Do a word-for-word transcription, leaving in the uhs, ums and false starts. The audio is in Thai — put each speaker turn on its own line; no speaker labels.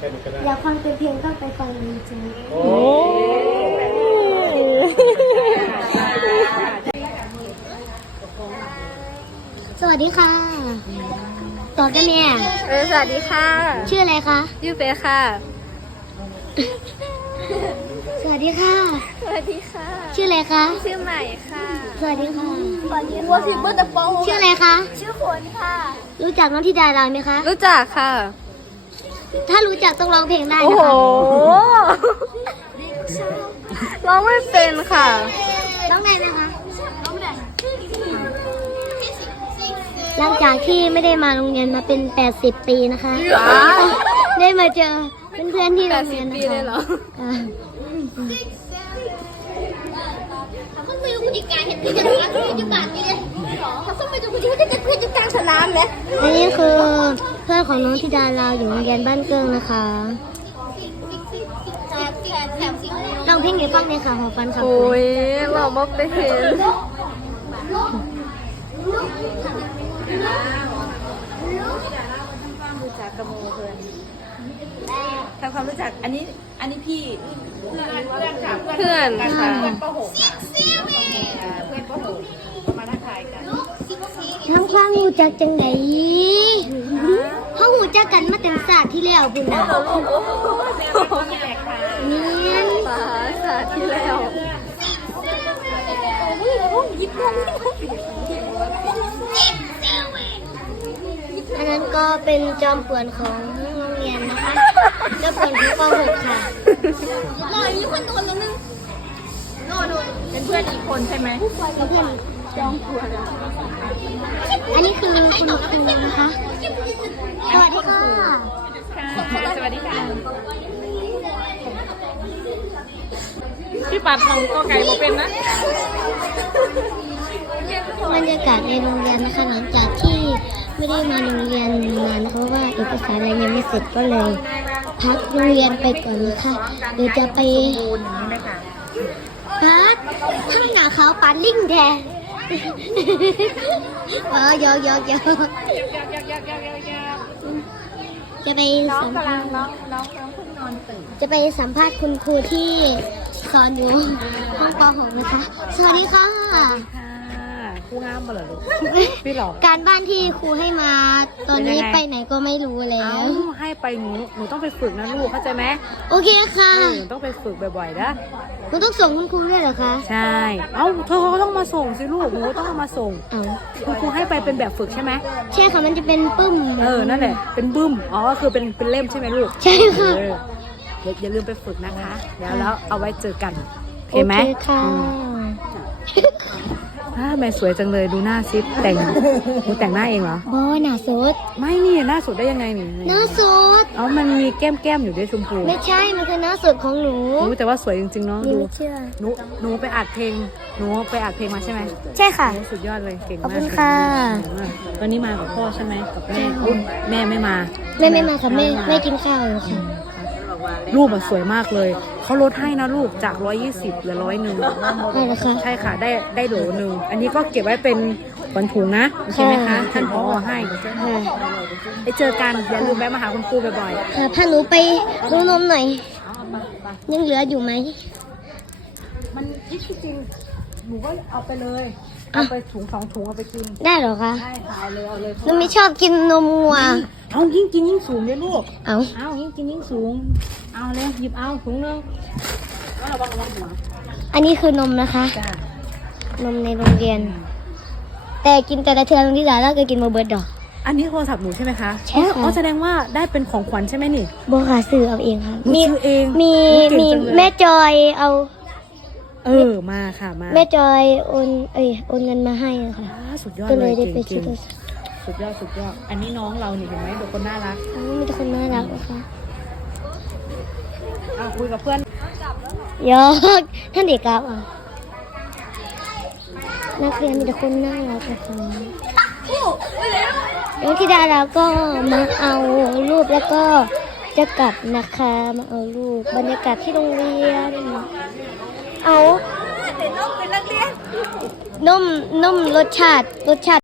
อยากฟังเป็นเพลงก็ไปฟังดีเจโอ้สวัสดีค่ะตอบได้ไหม
เออสวัสดีค่ะ
ชื่ออะไรคะ
ยูเฟค่ะ
สวัสดีค่ะ
สวัสดีค่ะ
ชื่ออะไรคะ
ชื่อใหม่ค่ะ
สวัสดีค่ะ
สวัสดีค่ะชื่อเบอร์ตะโป
ชื่ออะไรคะ
ชื่อฝนค่ะ
รู้จักน้องธิดาเราไหมคะ
รู้จักค่ะ
ถ้ารู้จักต้องร้องเพลงได้
นะคะโอ้โหร้องไม่เป็นค่ะ
ร้องได้ไหมคะหลังจากที่ไม่ได้มาโรงเรียนมาเป็นแปดสิบปีนะคะได้มาเจอเพื่อนๆที่โรงเรียนนะคะเขาไม่รู้กุฏิการเห็นที่จะทำที่จะบาดนี่เลยเขาไม่รู้กุฏิเขาจะเพื่อนจะกลางสนามเลยอันนี้คือเพื่อนของน้องธิดาเราอยู่โรงเรียนบ้านเกิ้งนะคะลองเพลงให้ฟังเลยค่ะหัวฟันค่ะ
โอ้ยเราไม่ไปเห็นรู้จักกระโมเพื่อนทำความรู้จักอันนี้อันนี้พี่เพื่อนเพื่อนค่ะเพื่อนกันค่ะเพื่อนป .หก ค่ะเพื่อนป .หก มาทักทายกัน
ทั้งความรู้จักจังไหนเขาหูจักกันมาแต่ศาสตร์ที่แล้วบุญนะเนี่ย
ศาสตร์ที่แล้ว
อันนั้นก็เป็นจอมป่วนของโรงเรียนนะคะจอมป่วนของป .หก ค่ะรออีกคนโดนแล้วนึง
โน่นเป็นเพื่อนอีกคนใช่ไหม
เพื่อนจอมป่วนอันนี้คือคุณครูนะคะสวัสดีค่ะ
สวัสดีค่ะพี่ปัดของก็ไก่โมเป็นนะ
บรรยากาศในโรงเรียนนะคะหลังจากที่ไม่ได้มาโรงเรียนนานเพราะว่าเอกสารอะไรยังไม่เสร็จก็เลยพักโรงเรียนไปก่อนนะคะเดี๋ยวจะไปพักข้างหน้าเขาปานลิงแทนเออยอกยอกยอกจะไปสัมภาษณ์จะไปสัมภาษณ์คุณครูที่สอนอยู่ห้องป .หก นะคะสวัสดีค่ะ
ครูงามมาเหรอลูกพี่หรอ
การบ้านที่ครูให้มาตอนนี้ไปไหนก็ไม่รู้แล้ว
ให้ไปหนูหนูต้องไปฝึกนะลูกเข้าใจไหม
โอเคค่ะ
หนูต้องไปฝึกบ่อยๆนะ
หนูต้องส่งคุณครูด้วยเหรอคะ
ใช่เอ้าเธอก็ต้องมาส่งสิลูกหนูต้องมาส่ง
เอ้า
คุณครูให้ไปเป็นแบบฝึกใช่ไหม
ใช่ค่ะมันจะเป็นปึ้ม
เออนั่นแหละเป็นบึ้มอ๋อคือเป็นเป็นเล่มใช่ไหมลูก
ใช่ค่ะ
อย่าลืมไปฝึกนะคะแล้วแล้วเอาไว้เจอกันโอเคไหม
โอเคค่ะ
ถ้าแม่สวยจังเลยดูหน้าซิปแต่งหนูแต่งหน้าเองเหรอ
โบหน้าสด
ไม่นี่หน้าสดได้ยังไงนี่
หน้าสด
อ๋อมันมีแก้มแก้มอยู่ด้วยชมพู
ไม่ใช่มันคือหน้าสดของหนู
รู้แต่ว่าสวยจริงๆเนาะ
ดู
หนูหนูไปอัดเพลงหนูไปอัดเพลงมาใช่ไหม
ใช่ค่ะ
สุดยอดเลยเก่งมาก
ขอบคุณค่ะ
วันนี้มากับพ่อใช่ไหมกับแม่แม่ไม่มา
แม่ไม่มาค่ะแม่แม่กินข้าวอยู่ค่ะ
รูปสวยมากเลยเขาลดให้นะลูกจากร้อยยี่สิบเหลือร้อยหนึ่ง
ใช่ค่ะ
ใช่ค่ะได้ได้โหลหนึ่งอันนี้ก็เก็บไว้เป็นขวัญถุงนะใช่ไหมคะท่านผอให้ไปเจอกันอย่าลืมแวะมาหาคุณครูบ่อย
ๆค่ะพาหนูไปดูนมหน่อยยังเหลืออยู่ไหม
มันที่จริงหนูก็เอาไปเลยเอาไปถุงสองถุงเอาไปกิน
ได้หรอคะ
ได้เอาเลยเอาเลย
หนูไม่ชอบกินนมวัว
เอายิ่งกินยิ่งสูงเลยลูก
เอา
เอายิ่งกินยิ่งสูงเอาเลยหยิบเอาถุงนึงระวังระวังหัว
อันนี้คือนมนะคะนมในโรงเรียนแต่กินแต่ละเทือนที่ร้านแล้วก็กินมาเบิร์ดดอก
อันนี้โทรศัพท์หนูใช่ไหมคะ
ใช่ค่ะ
อ๋อแสดงว่าได้เป็นของขวัญใช่ไหมนี่
บัวขาซื้อเอาเองค่ะ
มีเอง
มีมีแม่จอยเอา
เออมาค่ะมา
แม่จอยโอนเอ้ยโอนเงินมาให้ค่ะ
สุดยอด
ก็เลยได้ไปซื้อ
สุดยอดสุดยอดอันนี้น้องเรานี่เห็นไหมเด็กคนน่ารัก
มีแต่คนน่ารักนะคะ
อ่ะคุยกับเพื่อน
ยอกท่านเด็กครับอ่ะนักเรียนมีแต่คนน่ารักนะคะน้องธิดาเราก็มาเอารูปแล้วก็จะกลับนะคะมาเอารูปบรรยากาศที่โรงเรียนเอา
แต่น้องเป็นนักเรียน
นมนมรสชาติรสชาติ